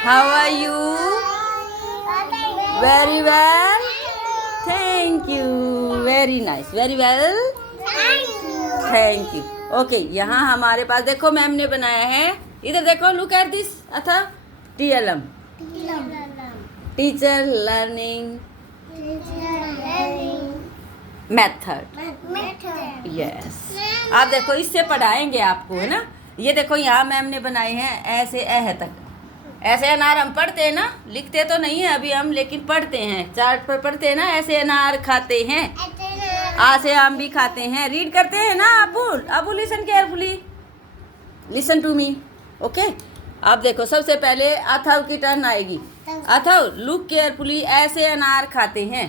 How are you? Very well, thank you, very nice, very well, thank you. Okay, यहाँ हमारे पास देखो ma'am ने बनाया है, इधर देखो, लुक एट दिस अथा TLM, teacher learning method. Yes, आप देखो इससे पढ़ाएंगे आपको, है ना। ये देखो यहाँ मैम ने बनाए हैं ऐसे ऐ तक, ऐसे अनार हम पढ़ते हैं ना, लिखते तो नहीं है अभी हम, लेकिन पढ़ते हैं, चार्ट पर पढ़ते हैं ना, ऐसे अनार खाते हैं, आ से आम भी खाते हैं, रीड करते हैं ना। अबू listen carefully, listen to me, okay. अब देखो सबसे पहले अथव की टर्न आएगी। अथव, लुक केयरफुली, ऐसे अनार खाते हैं,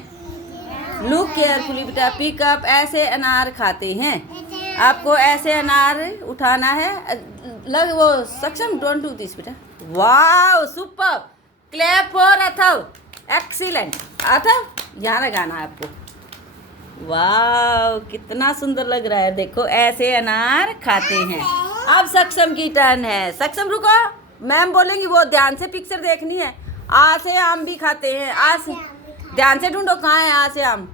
लुक केयरफुली बेटा, पिकअप, ऐसे अनार खाते हैं। आपको ऐसे अनार उठाना है, लग वो सक्षम, डोंट डू दिस बेटा। वाओ, सुपर, क्लैप फॉर अथव, एक्सीलेंट। अथव यहाँ लगाना है आपको। वाओ, कितना सुंदर लग रहा है, देखो ऐसे अनार खाते हैं। अब सक्षम की टर्न है। सक्षम रुको, मैम बोलेंगी, वो ध्यान से पिक्चर देखनी है। आ से आम भी खाते हैं, आ से, ध्यान से ढूंढो कहाँ है आ से आम,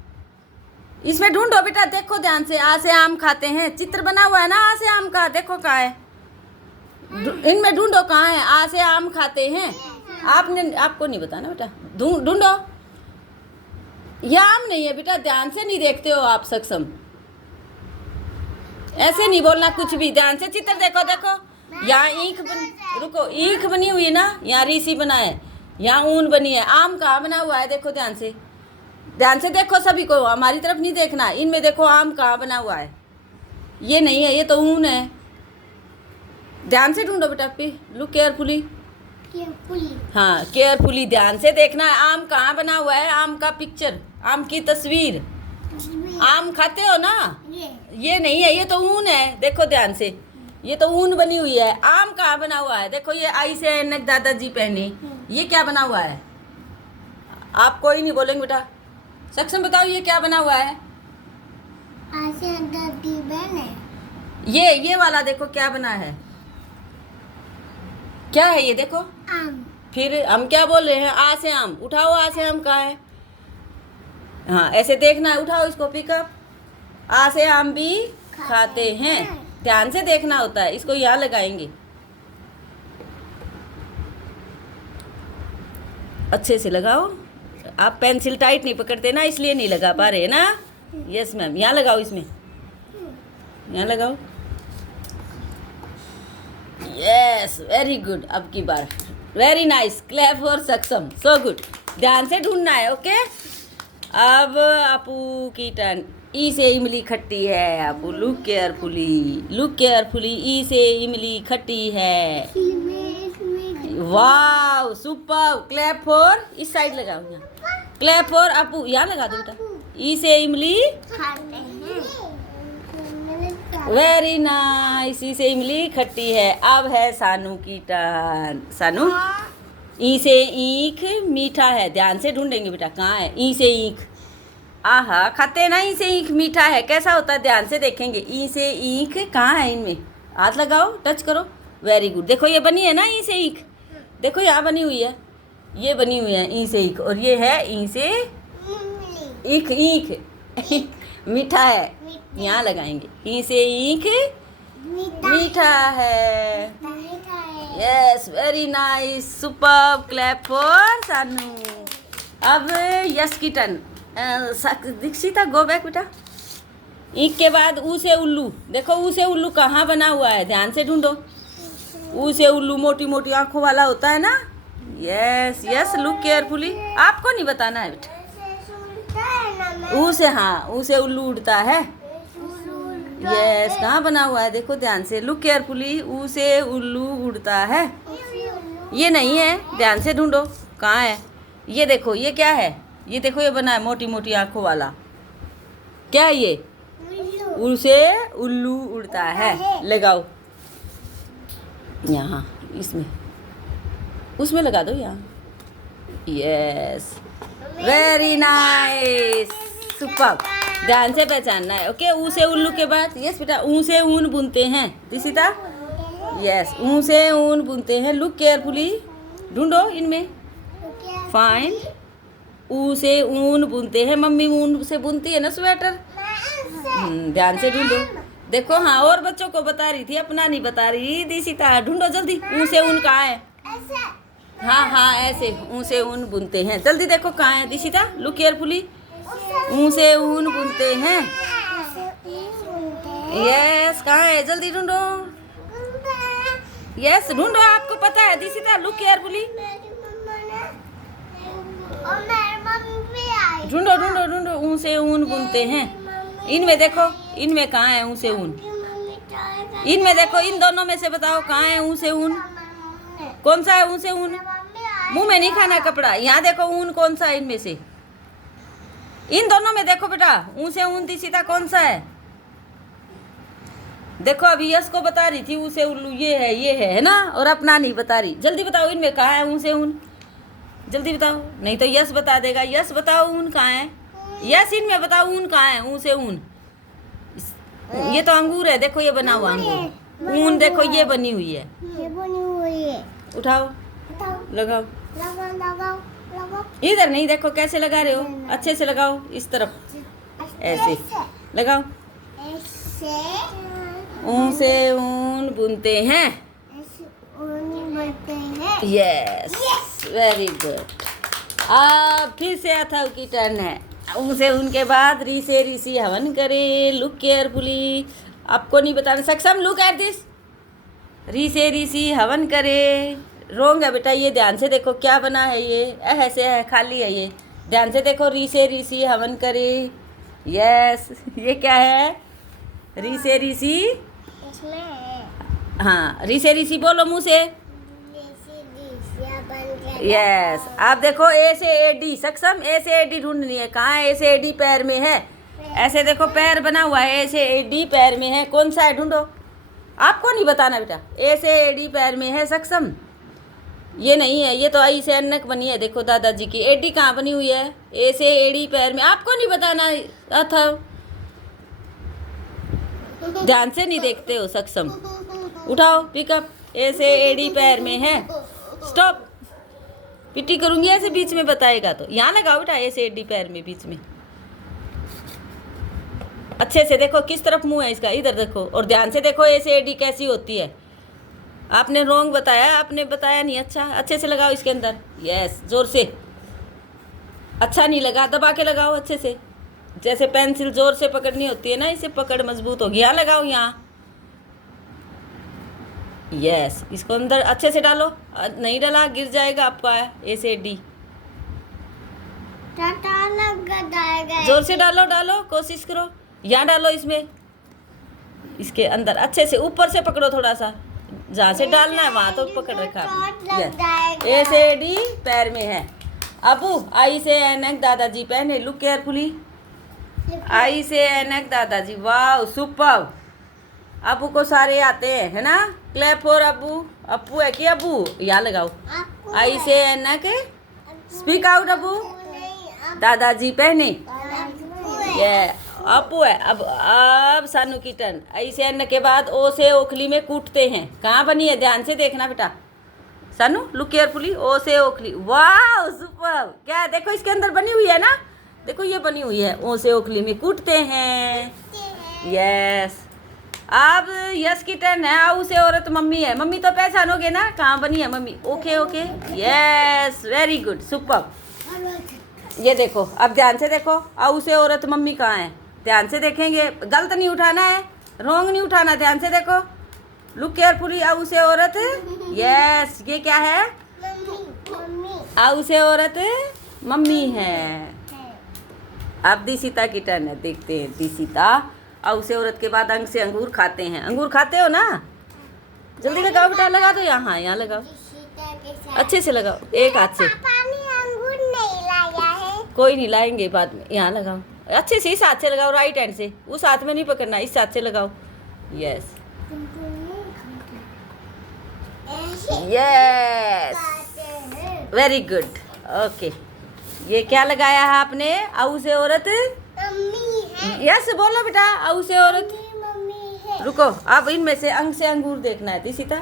इसमें ढूंढो बेटा, देखो ध्यान से, आ से आम खाते हैं, चित्र बना हुआ है ना आ से आम का, देखो कहाँ है, इनमें ढूंढो कहाँ है, आ से आम खाते हैं। आपको नहीं बताना बेटा, ढूंढो, ये आम नहीं है बेटा, ध्यान से नहीं देखते हो आप सक्षम, ऐसे नहीं बोलना कुछ भी, ध्यान से चित्र देखो। देखो यहाँ रुको, ईख बनी हुई है ना, यहाँ रीसी बना है, यहाँ ऊन बनी है, आम कहाँ बना हुआ है, देखो ध्यान से, ध्यान से देखो, सभी को हमारी तरफ नहीं देखना, इनमें देखो आम कहाँ बना हुआ है, ये नहीं है, ये तो ऊन है। ध्यान से ढूंढो बेटा, पे लुक केयरफुली, हाँ केयरफुली ध्यान से देखना है, आम कहाँ बना हुआ है, आम का पिक्चर, आम की तस्वीर। आम खाते हो ना, ये नहीं है, ये तो ऊन है, देखो ध्यान से, ये तो ऊन बनी हुई है। आम कहाँ बना हुआ है, देखो ये आई से ऐनक दादाजी पहने, ये क्या बना हुआ है, आप कोई नहीं बोलेंगे बेटा। सक्षम बताओ ये क्या बना हुआ है, ये वाला देखो क्या बना है, क्या है ये, देखो आम। फिर हम क्या बोल रहे हैं, आ से आम, उठाओ आ से आम कहाँ है, हाँ ऐसे देखना है, उठाओ इसको, पिकअप, आ से आम भी खाते हैं, ध्यान से देखना होता है, इसको यहाँ लगाएंगे, अच्छे से लगाओ। आप पेंसिल टाइट नहीं पकड़ते ना, इसलिए नहीं लगा पा रहे ना। यस मैम, यहाँ लगाओ, इसमें यहाँ लगाओ। यस, वेरी गुड, अब की बार, वेरी नाइस, क्लैप फॉर सक्षम, सो गुड। ध्यान से ढूंढना है, ओके। अब अपू की टर्न। ई से इमली खट्टी है, अपू लुक केयरफुली, लुक केयरफुली, ई से इमली खट्टी है। वाओ, सुपर, क्लैप फॉर, इस साइड लगाओ, यहाँ क्लैप फॉर अपू, यहाँ लगा दो बेटा, ई से इमली खाते हैं, वेरी नाइस, ई से इमली खट्टी है। अब है सानू की टर्न। सानू, ई से ईख मीठा है, ध्यान से ढूंढेंगे बेटा, कहाँ है ई से ईख, आहा खाते हैं ना, ई से ईख मीठा है, कैसा होता है, ध्यान से देखेंगे, ई से ईख कहाँ है, इनमें हाथ लगाओ, टच करो, वेरी गुड। देखो ये बनी है ना ई से ईख, देखो यहाँ बनी हुई है, ये बनी हुई है ई से ईख, और ये है ई से ईख, ईख मीठा है, यहाँ लगाएंगे, ई से ईख मीठा है। Yes, very nice, super, clap for सानू। अब यस की टर्न। दीक्षिता, गो बैक बेटा। ईख के बाद ऊ से उल्लू, देखो ऊ से उल्लू कहाँ बना हुआ है, ध्यान से ढूंढो, ऊ से उल्लू मोटी मोटी आंखों वाला होता है ना। यस यस, लुक केयरफुली, आपको नहीं बताना है बेटा, ऊ से, हाँ ऊ से उल्लू उड़ता है। यस, कहाँ बना हुआ है, देखो ध्यान से, लुक केयरफुली, ऊ से उल्लू उड़ता है, ये नहीं है, ध्यान से ढूंढो कहाँ है, ये देखो, ये क्या है, ये देखो ये बना है मोटी मोटी आंखों वाला, क्या है ये, ऊ से उल्लू उड़ता है, लगाओ यहाँ, इसमें, उसमें लगा दो यहाँ। यस, वेरी नाइस, सुपर, ध्यान से पहचानना है, ओके। ऊ से उल्लू के बाद, यस बेटा, ऊ से ऊन बुनते हैं, दिसिता, यस, ऊ से ऊन बुनते हैं, लुक केयरफुली, ढूंढो इनमें। फाइन। ऊ से ऊन बुनते हैं, मम्मी ऊन से बुनती है ना स्वेटर। ध्यान से ढूंढो। देखो हाँ, और बच्चों को बता रही थी, अपना नहीं बता रही। दीक्षिता ढूंढो जल्दी। ऊ से ऊन कहाँ है? हाँ हाँ, ऐसे ऊ से ऊन बुनते हैं। जल्दी देखो कहाँ है दीक्षिता, लुक केयरफुली। ऊ से ऊन बुनते हैं। यस, कहाँ है? जल्दी ढूंढो। यस, ढूंढो, आपको पता है दीक्षिता, लुक केयरफुली। ढूंढो ढूंढो ढूंढो। ऊन से ऊन बुनते हैं। इनमें देखो, इनमें कहाँ है ऊन से ऊन? इनमें देखो, इन दोनों में से बताओ कहाँ है ऊन से ऊन? कौन सा है ऊन से ऊन? मुंह में नहीं खाना कपड़ा। यहाँ देखो ऊन कौन सा है इनमें से? इन दोनों में देखो बेटा, ऊन से ऊन दीक्षिता कौन सा है? देखो अभी यश को बता रही थी ऊन से ऊन ये है ना, और अपना नहीं बता रही। जल्दी बताओ इनमें कहाँ है ऊन से ऊन? जल्दी बताओ, नहीं तो यश बता देगा। यश बताओ ऊन कहाँ है? यश इनमें बताओ ऊन कहाँ है? ऊन से ऊन। ये तो अंगूर है, देखो ये बना हुआ अंगूर। ऊन देखो ये बनी हुई है। उठाओ, लगाओ। इधर नहीं, देखो कैसे लगा रहे हो, अच्छे से लगाओ, इस तरफ ऐसे लगाओ। ऊन से ऊन बुनते हैं। Yes, very good. अब फिर से अथर्व की टर्न है। ऊन से ऊन के बाद री से ऋषि हवन करे। लुक केयरफुली, आपको नहीं बताना। सक्षम, लुक एट दिस। री से ऋषि हवन करे। रोंग है बेटा, ये ध्यान से देखो क्या बना है। ये ऐसे है, खाली है ये। ध्यान से देखो। री से ऋषि हवन करे। यस, ये क्या है? री से ऋषि। हाँ, री से ऋषि बोलो मुँह से। यस, आप देखो ए से ए डी। सक्षम, ए से ए डी ढूंढनी है। कहाँ है? ए से ए डी पैर में है। ऐसे देखो पैर बना हुआ है, ए से ए डी पैर में है। कौन सा है? ढूंढो। आपको नहीं बताना बेटा। ए से ए डी पैर में है। सक्षम, ये नहीं है, ये तो आई से अन्नक बनी है। देखो दादाजी की एडी कहाँ बनी हुई है? ए से एडी पैर में। आपको नहीं बताना अथर्व, ध्यान से नहीं देखते हो। सक्षम, उठाओ, पिकअप। ए से एडी पैर में है। स्टॉप। पिट्टी करूंगी ऐसे बीच में बताएगा तो। यहाँ लगाओ बेटा, ए से एडी पैर में बीच में। अच्छे से देखो किस तरफ मुंह है इसका, इधर देखो। और ध्यान से देखो ए से एडी कैसी होती है। आपने रोंग बताया, आपने बताया नहीं। अच्छा, अच्छे से लगाओ इसके अंदर। यस, जोर से। अच्छा नहीं लगा, दबा के लगाओ अच्छे से। जैसे पेंसिल जोर से पकड़नी होती है ना, इसे पकड़ मजबूत होगी। यहाँ लगाओ, यहाँ। यस, इसको अंदर अच्छे से डालो। नहीं डाला गिर जाएगा आपका ए से डी। जोर से डालो, डालो, कोशिश करो। यहाँ डालो, इसमें, इसके अंदर अच्छे से ऊपर से पकड़ो थोड़ा सा। जहाँ से डालना है वहाँ तो पकड़ रखा है। ए से डी पैर में है। अबू, आई से ऐनक दादाजी पहने। Look carefully. आई से ऐनक दादाजी। वाह, सुपर्ब। अबू को सारे आते हैं, है ना? Clap for Abu. अप्पू है कि अबू? यहाँ लगाओ। आई से ऐनक, स्पीक आउट अबू। दादाजी पहने। ये अप्पू है। अब सानू की टर्न। ऐसे अन्न के बाद ओ से ओखली में कूटते हैं। कहाँ बनी है? ध्यान से देखना बेटा। सानू, लुक केयरफुली। ओ से ओखली। वाह, सुपर। क्या है? देखो इसके अंदर बनी हुई है ना, देखो ये बनी हुई है। ओ से ओखली में कूटते हैं। यस, अब यस की टर्न है। आऊ से औरत मम्मी है। मम्मी तो पहचानोगे ना, कहाँ बनी है mummy? Okay okay, yes, very good, super. ये देखो, अब ध्यान से देखो। आऊ से औरत मम्मी कहाँ है? ध्यान से देखेंगे, गलत नहीं उठाना है, रोंग नहीं उठाना। ध्यान से देखो। Look carefully. आऊ से औरत। यस, ये क्या है? आऊ से औरत मम्मी है। अब दीक्षिता की टर्न है। देखते हैं दीक्षिता। आऊ से औरत के बाद अंग से अंगूर खाते हैं। अंगूर खाते हो ना? जल्दी लगाओ बेटा, लगा दो। यहाँ, यहाँ लगाओ, अच्छे से लगाओ, एक हाथ से। कोई नहीं, लाएंगे बाद में। यहाँ लगाओ अच्छे से, इस हाथ से लगाओ, राइट हैंड से। उस हाथ में नहीं पकड़ना, इस हाथ से लगाओ। Yes yes, very good, okay. ये क्या लगाया है आपने? आऊ से औरत यस बोलो बेटा। आऊ से औरत। रुको, अब इनमें से अंग से अंगूर देखना है दीक्षिता।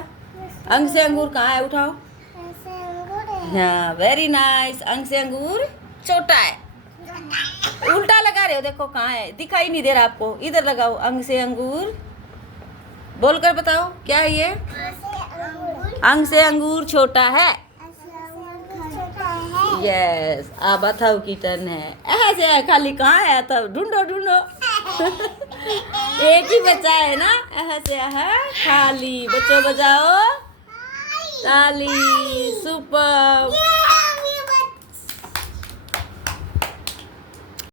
अंग से अंगूर कहाँ है? उठाओ। हाँ वेरी नाइस। अंग से अंगूर छोटा है। उल्टा लगा रहे हो, देखो कहाँ है, दिखाई नहीं दे रहा आपको, इधर लगाओ। अंग से अंगूर बोलकर बताओ क्या है ये? अंग से अंगूर छोटा है। यस, अब अथव की टर्न है। ऐसे है, खाली कहाँ है अथव? ढूंढो ढूंढो। एक ही बचा है ना? ऐसे है खाली। बच्चों बजाओ ताली। सुपर।